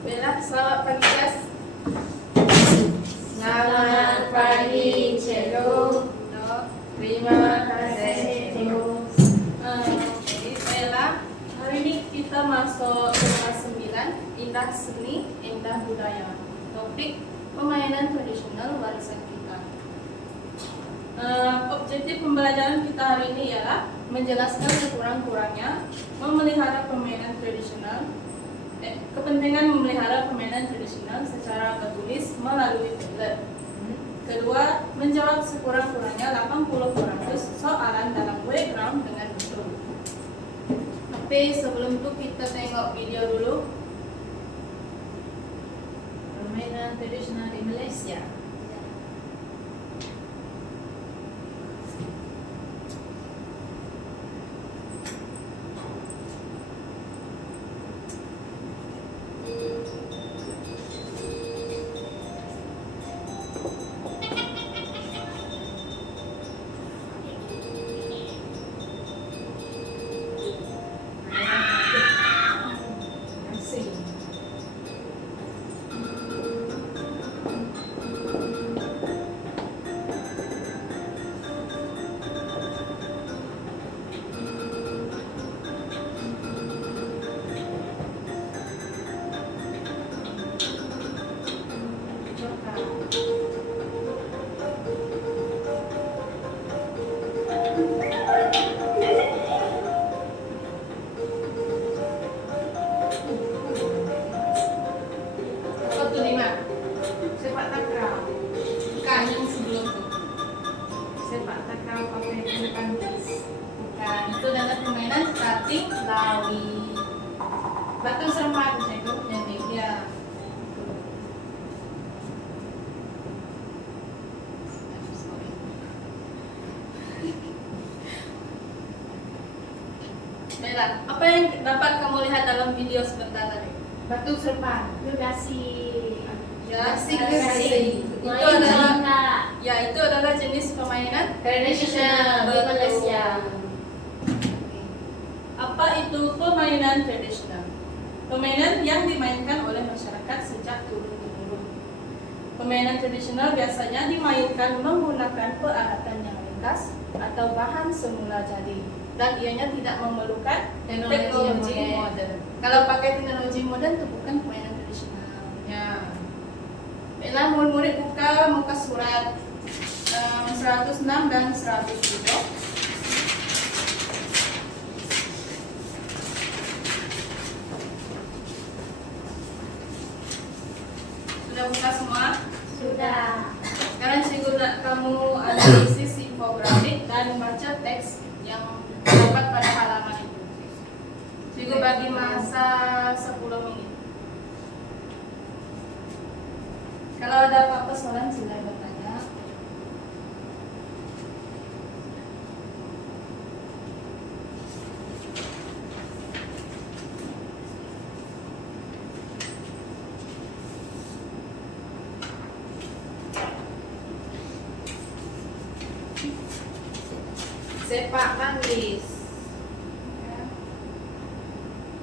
Bella, selamat pagi guys. Selamat pagi, Cikgu. Terima kasih, Cikgu. Oke, Bella, hari ini kita masuk kelas 9, Indah Seni, Indah Budaya. Topik permainan tradisional warisan kita. Objektif pembelajaran kita hari ini ialah menjelaskan sekurang-kurangnya memelihara permainan tradisional. Kepentingan memelihara permainan tradisional secara tertulis melalui tablet. Kedua, menjawab sekurang-kurangnya 80% soalan dalam playground dengan betul. Tapi sebelum itu kita tengok video dulu. Permainan tradisional di Malaysia. Sepak takraw. Bukan yang sebelum itu. Sepak takraw pakai bulu tangkis. Bukan, itu adalah permainan kating lawi. Batu serempat, Cikgu. Jadi ya. Bella, apa yang dapat kamu lihat dalam video sebentar tadi? Batu serempat. Gergasi. Ya, Gergasi. itu Main adalah jangka. ya itu adalah jenis permainan Tradisional di Malaysia. Apa itu permainan tradisional? Permainan yang dimainkan oleh masyarakat sejak turun-temurun. Permainan tradisional biasanya dimainkan menggunakan peralatan yang ringkas atau bahan semula jadi, dan ianya tidak memerlukan teknologi modern. Kalau pakai teknologi modern itu bukan permainan tradisional. Ya. Baiklah, murid-murid buka muka surat 106 dan 107. Sudah buka semua? Sudah. Sekarang Cikgu nak kamu analisis infografik dan baca teks yang dapat pada halaman itu. Cikgu bagi masa 10 menit. Kalau ada apa-apa soalan silakan bertanya. Sepak manggis.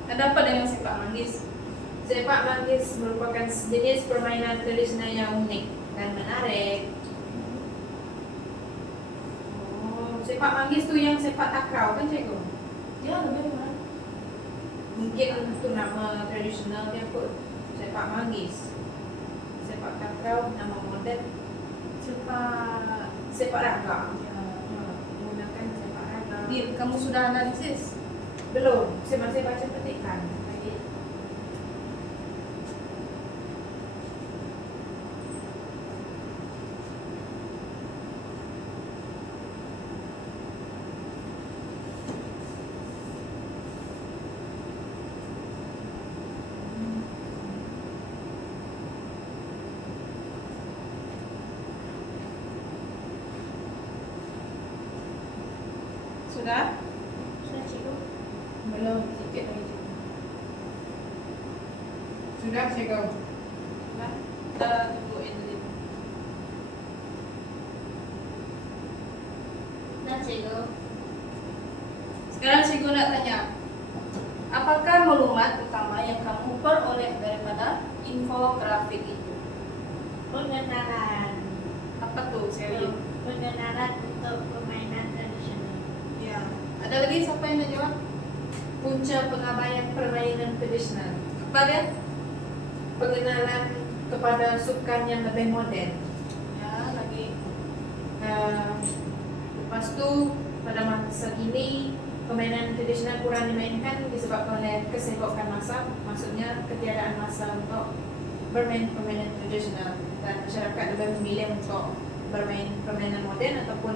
Ada apa dengan sepak manggis? Sepak manggis merupakan jenis permainan tradisional yang unik dan menarik. Oh, sepak manggis tuh yang sepak takraw kan, Cikgu? Ya, lebih mana? Mungkin itu nama tradisionalnya pun sepak manggis. Sepak takraw nama modern sepak raga. Menggunakan sepak raga. Dir, kamu sudah analisis? Belum, saya masih baca petikan. Sudah? Sudah, Cikgu. Belum, sedikit lagi. Sudah, Cikgu. Sudah? Kita tungguin dulu. Sudah, Cikgu. Sekarang Cikgu nak tanya, apakah maklumat utama yang kamu peroleh daripada grafik itu. Pengenalan. Apa tuh, Sally? Pengenalan untuk permainan tradisional. Ya. Ada lagi siapa yang mau jawab? Punca pengabaian permainan tradisional. Apa dia? Pengenalan kepada sukan yang lebih modern. Ya, lagi. Lepas tu pada masa kini permainan tradisional kurang dimainkan disebabkan oleh kesibukan masa, maksudnya ketiadaan masa untuk bermain permainan tradisional dan masyarakat lebih memilih untuk bermain permainan moden ataupun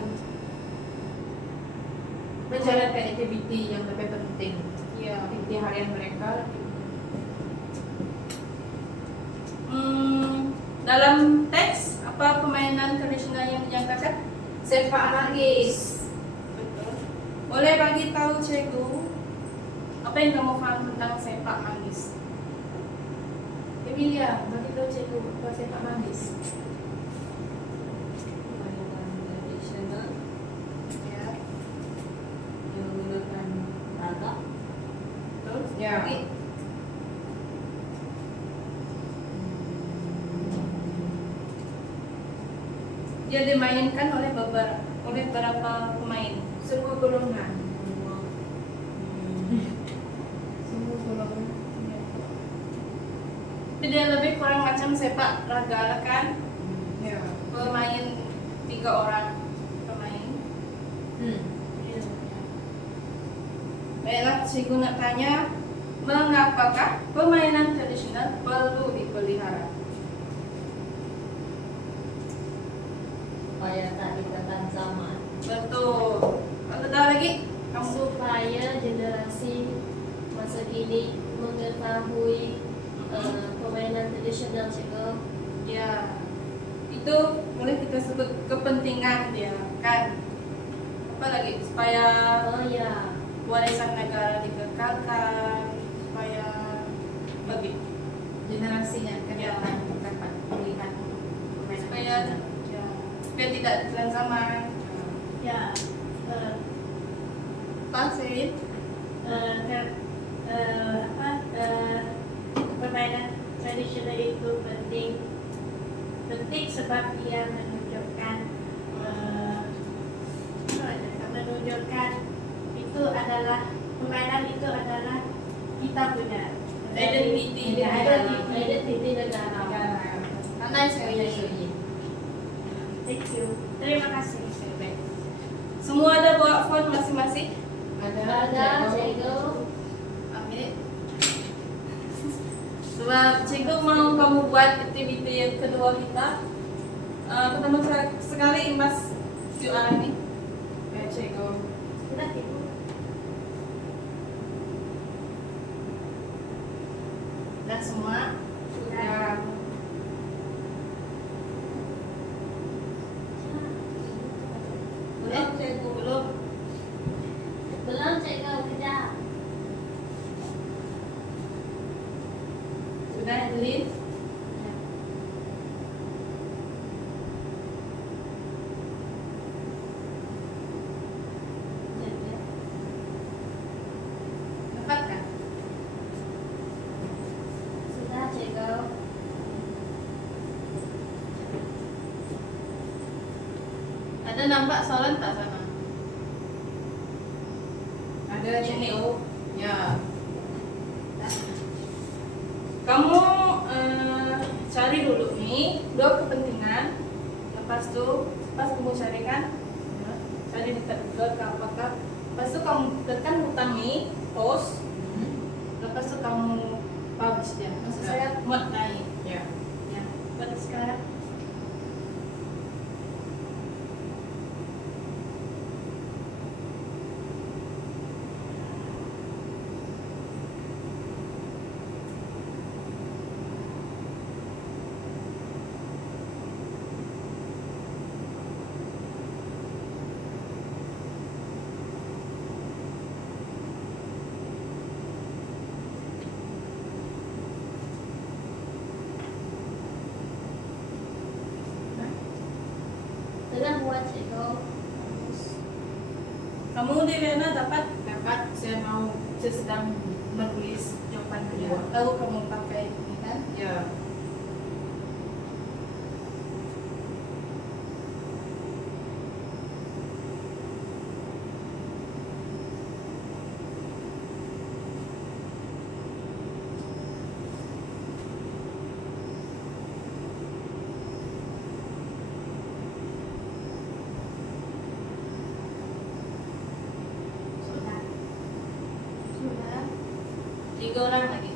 menjalankan aktiviti yang lebih penting, Ya. aktiviti harian mereka. Dalam teks apa permainan tradisional yang dijangkakan? Sepak manggis. Betul. Boleh bagi tahu cikgu apa yang kamu paham tentang sepak manggis? Emilia, bagi tahu cikgu apa sepak manggis. Permainan tradisional Ya. yang menggunakan raga. Betul. Ya. Lagi. Dia dimainkan oleh beberapa pemain. Semua golongan. Semua golongan. Tapi dia lebih kurang macam sepak raga lah kan? Ya. Pemain 3 orang pemain. Baiklah, cikgu nak tanya, mengapakah permainan tradisional perlu dipelihara? Supaya tak ditekan zaman. Betul. Kalau tahu lagi, kamu Supaya generasi masa kini mengetahui permainan tradisional cikgu. ya itu boleh kita sebut kepentingan dia kan? Apa lagi? Supaya Oh ya, warisan negara dikekalkan, supaya bagi Generasinya akan Ya. datang dapat melihat permainan supaya tradisional. ya, supaya tidak telan zaman. ya. Pasir. Permainan tradisional itu penting sebab ia menunjukkan itu adalah permainan itu adalah kita punya Identiti identiti negara. Pandai sekali. Thank you. Terima kasih. Baik. Semua ada bawa font masing-masing? Ada cikgu. Ambil. Sebab cikgu mau kamu buat aktiviti yang kedua kita. Pertama sekali Mas QR ini. Ya, cikgu. Sudah cikgu. Dan semua. Sudah. Boleh cikgu belum? Belum cikgu, kejap. Sudah Adeline? Dapat kan? Sudah cikgu. Ada nampak soalan tak sana? Ada Ini. cikgu. Ya. Kamu cari dulu nih 2 kepentingan. Lepas kamu carikan, cari dekat Google ke apakah. Lepas itu kamu tekan butang nih, post. Lepas itu kamu publish dia. Maksud saya muat naik. Ya. Ya, buat sekarang. Tengah buat cikgu. Kamu di Lena dapat? Dapat. Saya sedang menulis jawaban kedua. Lalu kamu pakai ini kan? Ya. 3 orang lagi.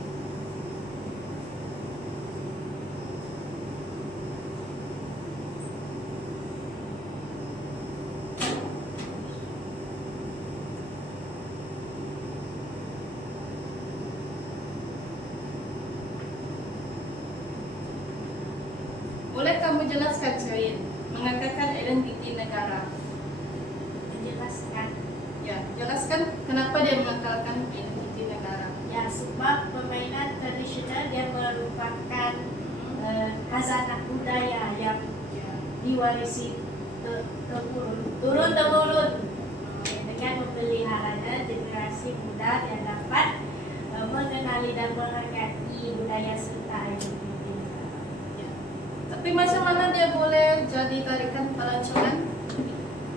Boleh kamu jelaskan, Cain, mengangkatkan identiti negara? Menjelaskan. Ya, jelaskan kenapa dia mengakalkan identiti negara. Ya, sebab permainan tradisional dia merupakan khazanah budaya yang diwarisi turun temurun. Dengan memeliharanya, generasi muda yang dapat mengenali dan menghargai budaya serta identiti negara. Ya. Tapi macam mana dia boleh jadi tarikan pelancongan?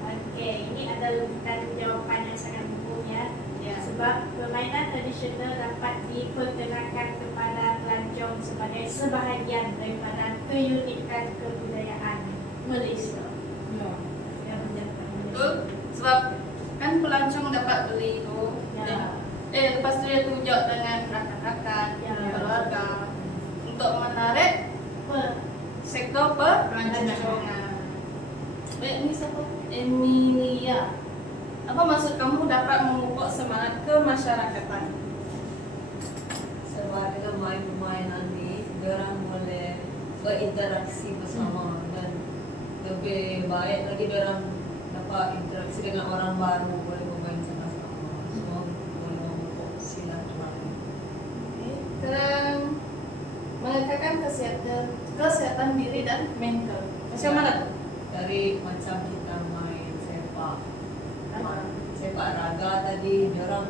Oke, ini adalah bukan jawapan yang sangat umum ya. Ya. Sebab permainan tradisional dapat diperkenalkan kepada pelancong sebagai sebahagian daripada keunikan kebudayaan Malaysia. Ya. Yang menjadi Betul, sebab kan pelancong dapat beli itu. Ya. Lepas itu dia tunjuk dengan rakan-rakan, Ya. keluarga untuk menarik sektor pelancongan. Ini siapa? Emilia. Apa maksud kamu dapat memupuk semangat kemasyarakatan? Sebab dengan main permainan ni, diorang boleh berinteraksi bersama dan lebih baik lagi diorang dapat interaksi dengan orang baru, boleh bermain sama-sama. Semua boleh memupuk silaturahmi. Dan mengangkatkan kesehatan diri dan mental. Macam mana tuh? Dari macam kita main sepak raga tadi, diorang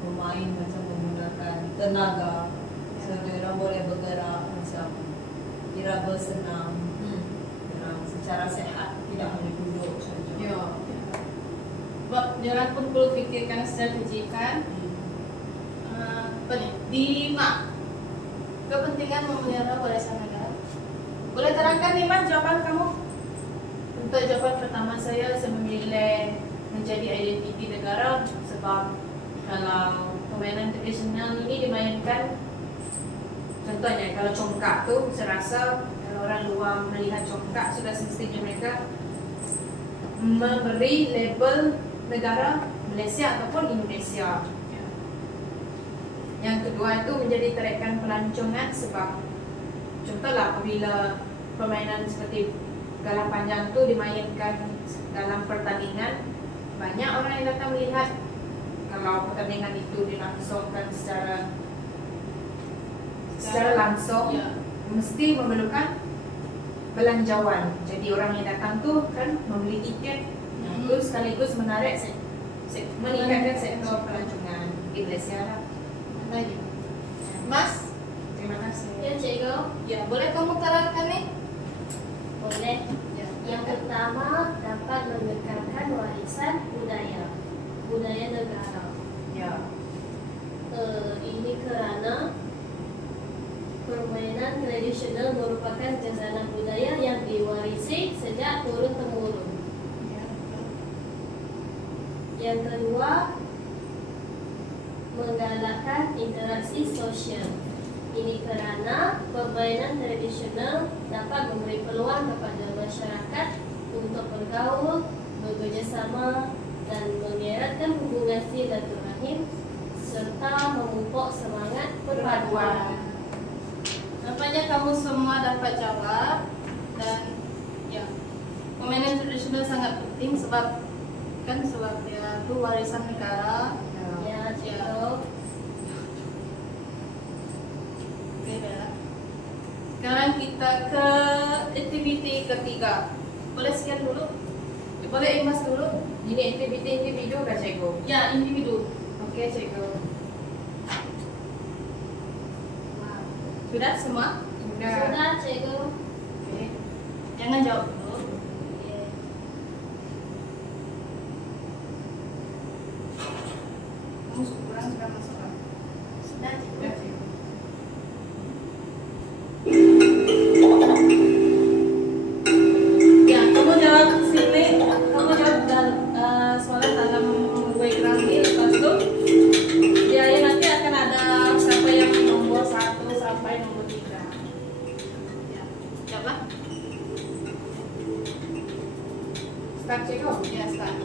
bermain macam menggunakan tenaga, so diorang boleh bergerak macam kira bersenam, diorang secara sehat, tidak hanya duduk saja. Ya. Sebab jangan pun perlu fikirkan strategikan. Apa nih? 5. Kepentingan memelihara warisan negara. Boleh terangkan 5 jawaban kamu? Untuk jawaban pertama saya memilih menjadi identiti negara sebab kalau permainan tradisional ini dimainkan, contohnya kalau congkak tu, saya rasa kalau orang luar melihat congkak sudah semestinya mereka memberi label negara Malaysia ataupun Indonesia. Yang kedua itu menjadi tarikan pelancongan sebab contohlah apabila permainan seperti galah panjang itu dimainkan dalam pertandingan, banyak orang yang datang melihat. Kalau pertandingan itu dilangsungkan secara langsung, Ya. mesti memerlukan belanjawan. Jadi orang yang datang tu kan membeli tiket, itu sekaligus menarik meningkatkan sektor pelancongan di Malaysia lah. Lagi. Mas, terima kasih. Ya, Cikgu. Ya, boleh kamu terangkan nih? Boleh. Ya. Yang pertama, dapat mengekalkan warisan budaya negara. Ya. Ini kerana permainan tradisional merupakan khazanah budaya yang diwarisi sejak turun-temurun. Yang kedua, menggalakkan interaksi sosial. Ini kerana permainan tradisional dapat memberi peluang kepada masyarakat untuk bergaul, bekerjasama dan mengeratkan hubungan silaturahim serta memupuk semangat perpaduan. Nampaknya kamu semua dapat jawab dan ya, permainan tradisional sangat penting sebab dia itu warisan negara. Ya, Cikgu. Oke, dah. Sekarang kita ke aktiviti ketiga. Boleh sekian dulu? Boleh imbas dulu? Ini aktiviti individu kan cikgu? Ya, individu. Okey cikgu. Sudah semua? Sudah, Cikgu. Oke. Jangan jawab dulu. Kamu kurang sudah masuk kan? Sudah, Cikgu. Ya, Cikgu. Ya, kamu jawab sini. Kamu jawab soalnya dalam gue grammy. Lepas itu, ya nanti akan ada 3. Ya. Coba. Start Ceko. Ya, start.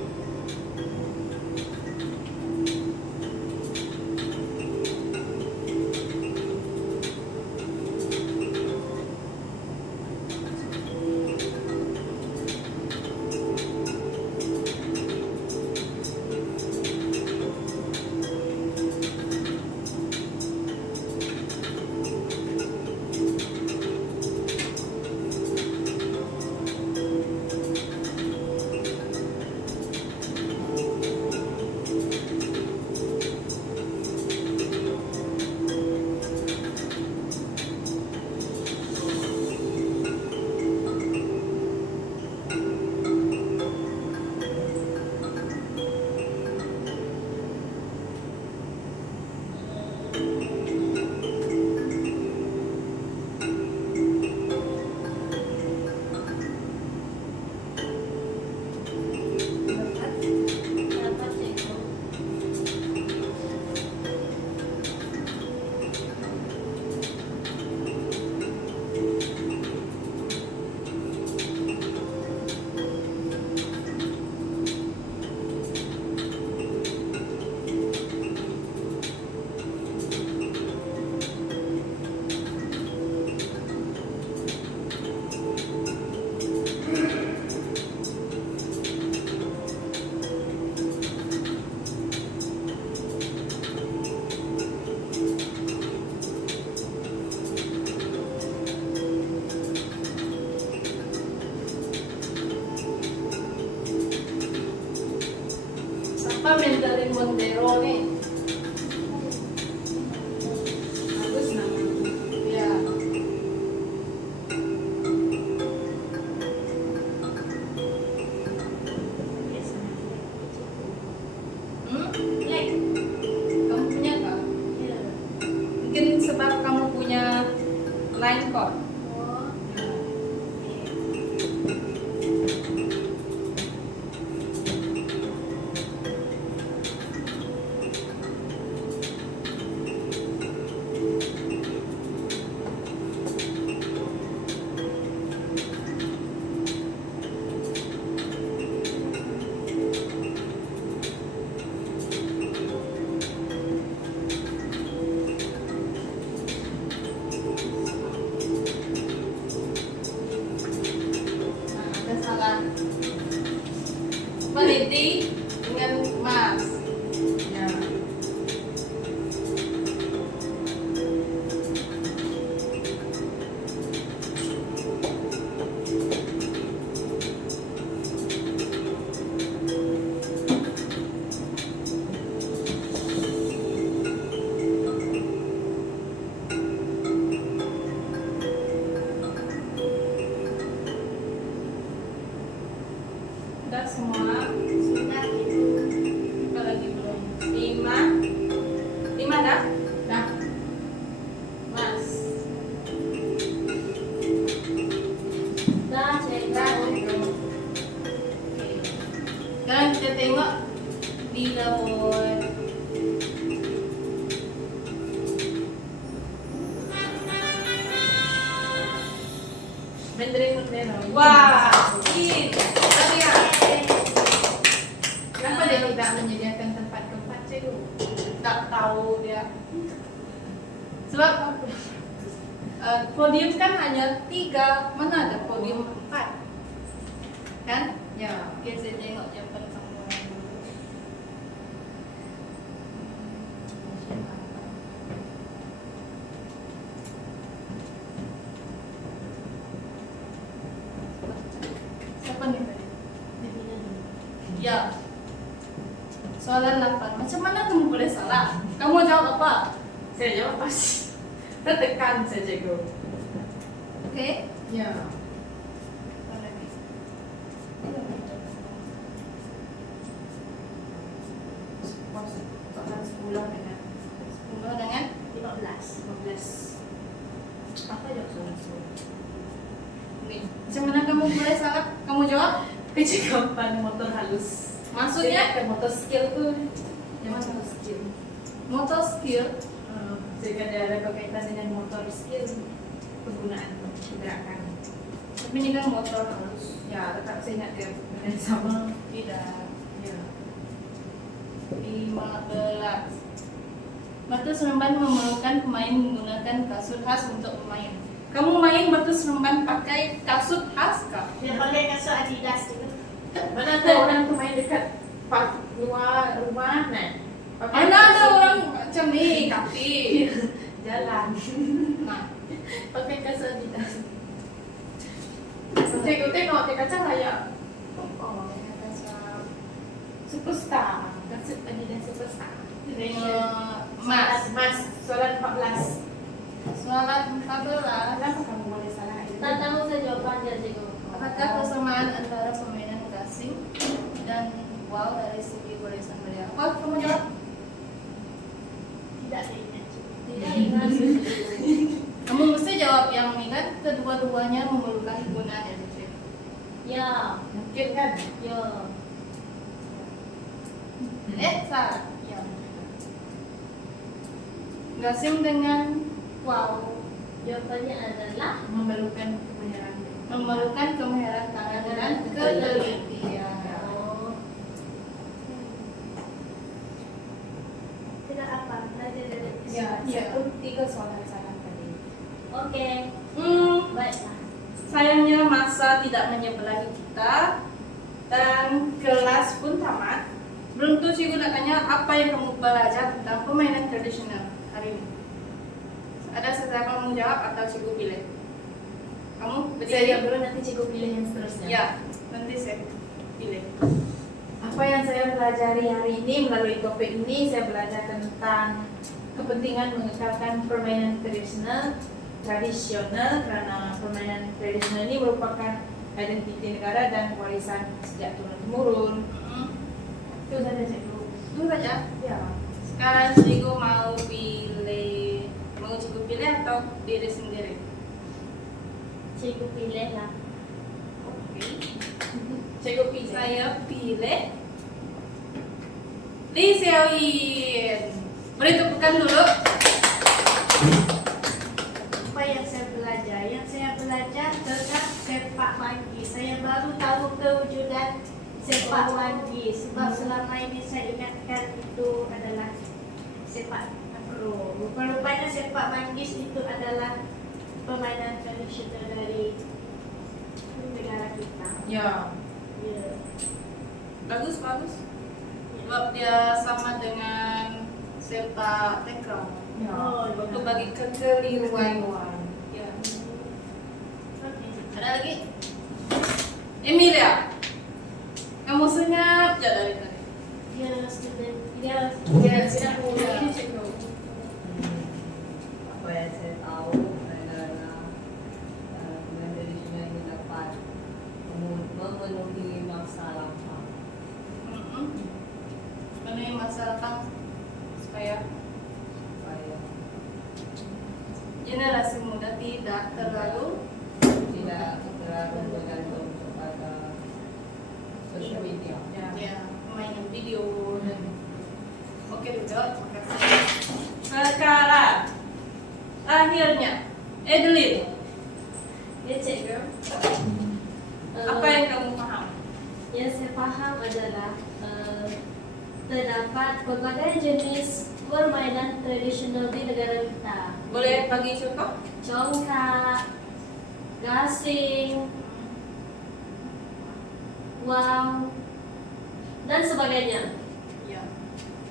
Dapat Ceko. Siapa Mendelin Montero nih? Bagus namanya. Ya. Lek. Kamu punya nggak? Iya. Mungkin sebab kamu punya line code. Oh. Nah, ada salah. Peneliti dengan Mas. Ya. Udah semua. Sudah itu. Apa lagi belum? 5. 5 dah? Dah. Mas. Dah, Ceko. Dah. Sekarang kita tengok billboard. Mandarin Montero. Wah, ini. Tadi ya. Kenapa dia tidak menyediakan tempat keempat Ceko? Tak tahu dia. Sebab podium kan hanya 3, mana ada podium 4? Kan? Ya. Oke, saya tengok yang pertama. Siapa nih tadi? Ya. Soalan 8. Macam mana kamu boleh salah? Kamu jawab apa? Saya jawab pasti. Tertekan saya Ceko. Oke. Ya. Apa lagi? Soalan 10 dengan 10 dengan 15. 15. Apa ya soalan 10? Nih. Macam mana kamu boleh salah? Kamu jawab? Kecekapan motor halus. Maksudnya ke motor skill tuh. Yang motor skill. motor skill. Jika ada berkaitan dengan motor skill, penggunaan gerakan. Tapi ini kan motor halus. Ya, tetap saya ingat dia dengan sama. Tidak. Ya. 15. Batu seremban memerlukan pemain menggunakan kasut khas untuk bermain. Kamu main batu seremban pakai kasut khas kah? Dia pakai kasut Adidas juga. Mana ada orang pemain dekat luar rumah, nah. Mana ada orang macam ni, tapi jalan. nah, Pakai kasut Adidas. Cikgu tengok dia kacang raya. Oh, dia kacang superstar. Kasut Adidas superstar. Mas, soalan 14. Selamat 14. Kenapa kamu boleh salah? Tak tahu saya jawabannya cikgu. Apakah persamaan antara permainan gasing dan wow dari segi barisan beliau? Oh, kamu jawab. Tidak ingat cikgu. Tidak ingat. Kamu mesti jawab yang ini kan kedua-duanya memerlukan penggunaan elektrik. Ya, Mungkin kan? ya. Salah. Ya. Gasing dengan wow Jawabannya adalah Memerlukan kemahiran. memerlukan kemahiran tangan dan ketelitian. oh. Tidak apa, belajar dari Ya, Ya. satu tiga soalan salah tadi. Oke, baiklah. Sayangnya masa tidak menyebelahi kita dan kelas pun tamat. Belum tuh cikgu nak tanya apa yang kamu belajar tentang permainan tradisional hari ini. Ada sesiapa yang menjawab atau cikgu pilih? Kamu berdiri? Saya diam dulu, nanti cikgu pilih yang seterusnya. Ya, nanti saya pilih. Apa yang saya pelajari hari ini melalui topik ini, saya belajar tentang kepentingan mengekalkan permainan tradisional karena permainan tradisional ini merupakan identiti negara dan warisan sejak turun-temurun. Itu saja cikgu. Itu saja. Ya. Sekarang cikgu mau cikgu pilih atau diri sendiri? Cikgu pilih lah. Oke. Cikgu pilih. Saya pilih Lee Xiaoyin. Beri tepukan dulu. Apa yang saya belajar? Yang saya belajar tentang sepak manggi. Saya baru tahu kewujudan sepak manggi sebab selama ini saya ingatkan itu adalah sepak pro. Rupanya sepak manggis itu adalah permainan tradisional dari negara kita. Ya. Ya. Bagus. Sebab dia sama dengan sepak takraw. Ya. Oh, Waktu ya. bagi kekeliruan. Ya. Oke. Ada lagi? Emilia. Kamu senyap ya dari tadi. Dia student. Dia Tidak mudah. Ini cikgu. Apa yang saya tahu adalah permainan tradisional ini dapat memenuhi masa lampau. Menuhi masa datang supaya generasi muda tidak terlalu tidak terlalu bergantung kepada sosial media. mainan video dan oke juga. Terima kasih. Sekarang akhirnya Edeline, Ya cikgu. apa yang kamu paham? Yang saya paham adalah terdapat berbagai jenis permainan tradisional di negara kita. Boleh bagi contoh? Congkak, gasing, wow, dan sebagainya. Ya.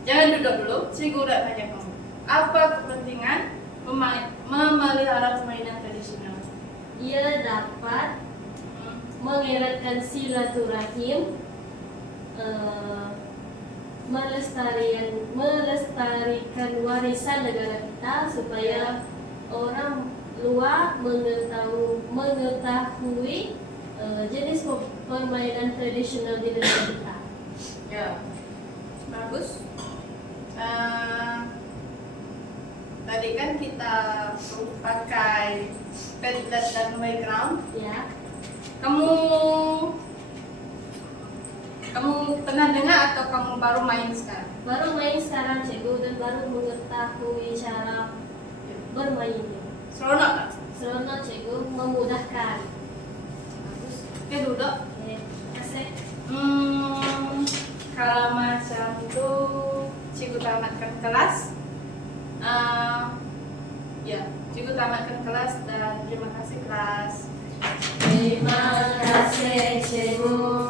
Jangan duduk dulu. Cikgu udah tanya kamu. Apa kepentingan memelihara permainan tradisional? Ia dapat mengeratkan silaturahim, melestarikan warisan negara kita supaya orang luar mengetahui jenis permainan tradisional di negara kita. Ya. Bagus. Tadi kan kita pakai pedlet dan background. Ya, Kamu pernah dengar atau kamu baru main sekarang? baru main sekarang cikgu dan baru mengetahui cara bermainnya. Seronok tak? Seronok cikgu, memudahkan. Bagus. Oke, duduk. Oke, asik. Kalau macam itu cikgu tamatkan kelas. Ya, cikgu tamatkan kelas dan terima kasih kelas. Terima kasih cikgu.